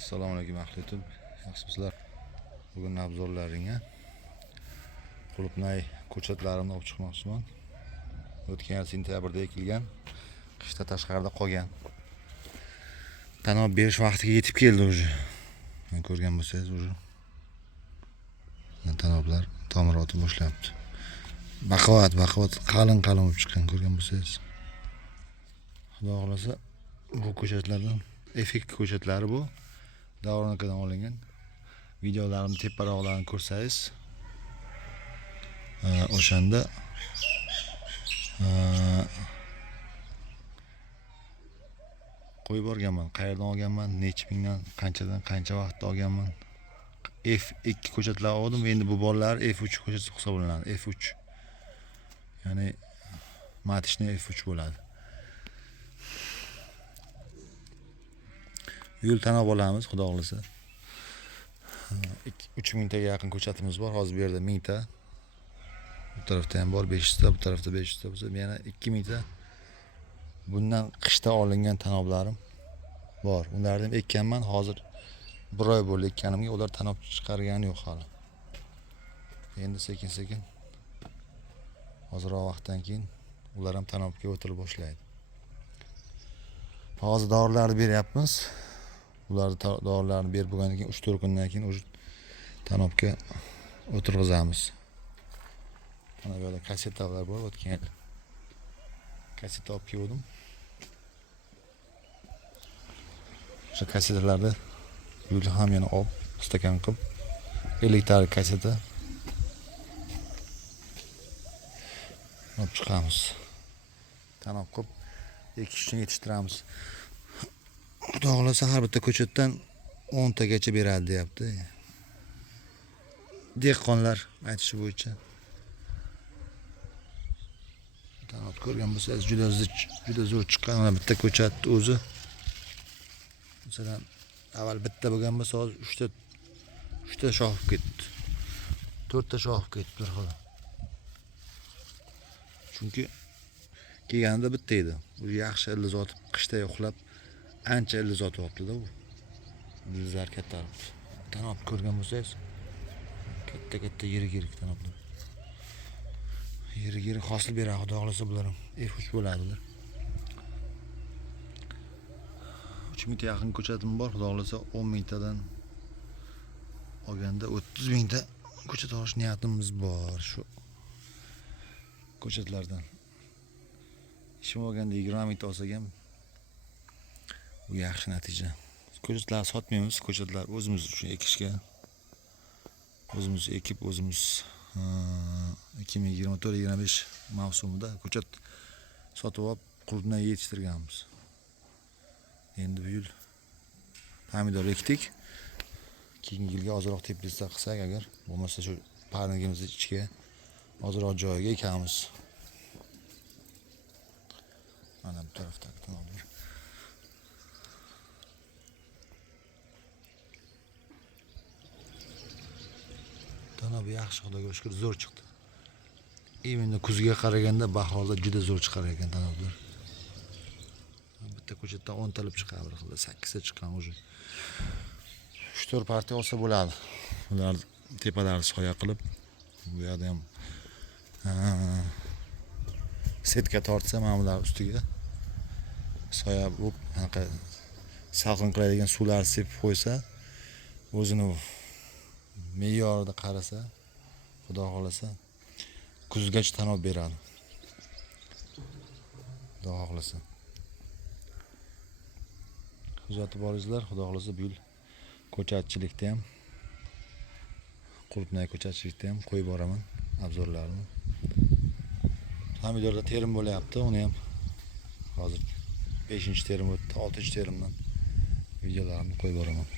Assalomu alaykum ahli YouTube. Yaxshimisizlar? Bugun obzorlaringga qulupnay ko'chatlarimni olib chiqmoqchiman. O'tgan yil sentyabrda ekilgan, qishda tashqarida qolgan. Tanob berish vaqtiga yetib keldi уже. Men ko'rgan bo'lsangiz уже. Tanoblar tomir otib boshlayapti. Baquvvat qalin bo'lib chiqqan, ko'rgan bo'lsangiz. Xudo xolasa bu ko'chatlardan effekt ko'chatlari bu. Davronikidan olingan. Videolarimni teparoqlarini ko'rsangiz, o'shanda qo'yib borganman. Qayerdan olganman, necha mingdan, qanchadan qancha vaqtda olganman. F2 ko'chatlar oldim. Endi bu bolalar F3 ko'chat hisoblanadi. F3. Ya'ni matishni F3 bo'ladi. Yo'l tanob olamiz, xudo xolasa. 3000 taga yaqin ko'chatimiz bor. Hozir bu yerda 1000 ta. Bu tarafda ham bor 500 ta, bu tarafda 500 ta bo'lsa, yana 2000 ta. Bundan qishda olingan tanoblarim bor. Ularni ham ekkanman. Hozir 1 oy bo'ldi ekkanimga, ular tanob chiqargani yo'q hali. Endi sekin-sekin ozroq vaqtdan keyin ular ham tanobga o'tira boshlaydi. Hozir dorilarni beryapmiz. Ularni dorilarni berib bo'lgandan keyin 3-4 kundan keyin o'sha tanobga o'tirg'izamiz. Mana bu yerda kassetalar bor, o'tgan yil kasseta olib keldim. O'sha kassetalarni yo'l ham yana olib stakan qilib 50 ta kasseta olib chiqamiz. Tanob qilib ekish uchun yetishtiramiz. Xudo xolasa har bitta ko'chatdan 10 tagacha beradi deyapti. Dehqonlar aytishi bo'yicha. Tanob ko'rgan bo'lsangiz juda zo'r chiqqan. Mana bitta ko'chat o'zi. Masalan, avval bitta bo'lgan bo'lsa, hozir 3 ta shohib ketdi. 4 ta shohib ketdi bir xil. Chunki kelganida bitta edi. Bu yaxshi illizot qishda uxlab ancha illizot olibdi-da bu. Ildizlar kattarib. Tanob ko'rgan bo'lsangiz, katta yirik tanoblar. Yirik hosil beradi, xudo xolasa bular ham F3 bo'ladilar. 3000 ta yaqin ko'chatim bor, xudo xolasa 10 tadan olganda 30 ta ko'chat olish niyatimiz bor shu ko'chatlardan. Ishim olganda 20 ta olsak ham bu yaxshi natija. Ko'chatlar sotmaymiz, ko'chatlar o'zimiz uchun ekishga. O'zimiz ekib, o'zimiz 2024-25 mavsumida ko'chat sotib olib, qulupnay yetishtirganmiz. Endi bu yil pomidor ekdik. Keyingi yilga ozroq teplitsa qilsak agar, bo'lmasa shu parnigimizni ichiga ozroq joyiga ekamiz. Mana bu tarafdagi tanoblar. Tanob yaxshi, xudoga shukr, zo'r chiqdi. Endi kuzga qaraganda bahorda juda zo'r chiqar ekan tanoblar. Bitta ko'chatdan 10 talab chiqadi, bir xilda 8 ta chiqqan уже. 3-4 partiya olsa bo'ladi. Ular tepalarini soya qilib, bu yerda ham setka tortsa, mana bular ustiga soya bo'lib, anaqa salqin qiladigan suvlar sepib qo'ysa, o'zini me'yorida qarasa, xudo xolasa kuzgacha tanob beradi. Xudo xolasa. Kuzatib olinglar, xudo xolasa bu yil ko'chatchilikda ham, qulupnay ko'chatchilikda ham qo'yib boraman obzorlarini. Pomidorda terim bo'layapti, uni ham hozir 5-terim o'tdi, 6-terimdan videolarimni qo'yib boraman.